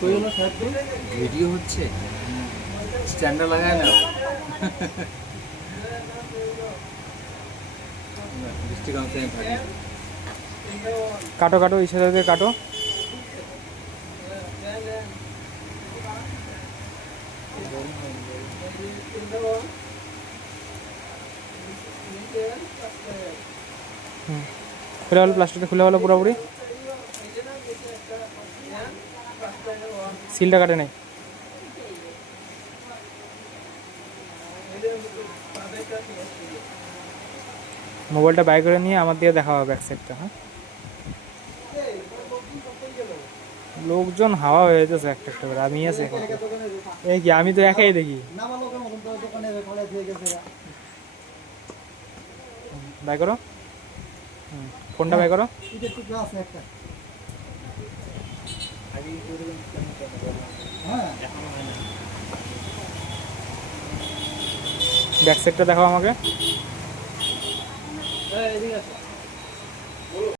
Video হচ্ছে, স্ট্যান্ডার লাগায় না বৃষ্টি কমছে থাকি। কাটো কাটো ইশারা দিয়ে কাটো। খুলে হলো, প্লাস্টিকটা খুলে হলো পুরোপুরি। সিলটা কাটে নাই। মোবাইলটা বাই করে নিয়ে আমার দিয়ে দেখা হবে ব্যাক সাইডটা। হ্যাঁ, লোকজন হাওয়া হয়ে যেতেছে একটা একটা করে। আমি আছি এখন, এই কি আমি তো একাই দেখি। বাই করো, ফোনটা বাই করো। ব্যাক সাইডটা দেখাও আমাকে।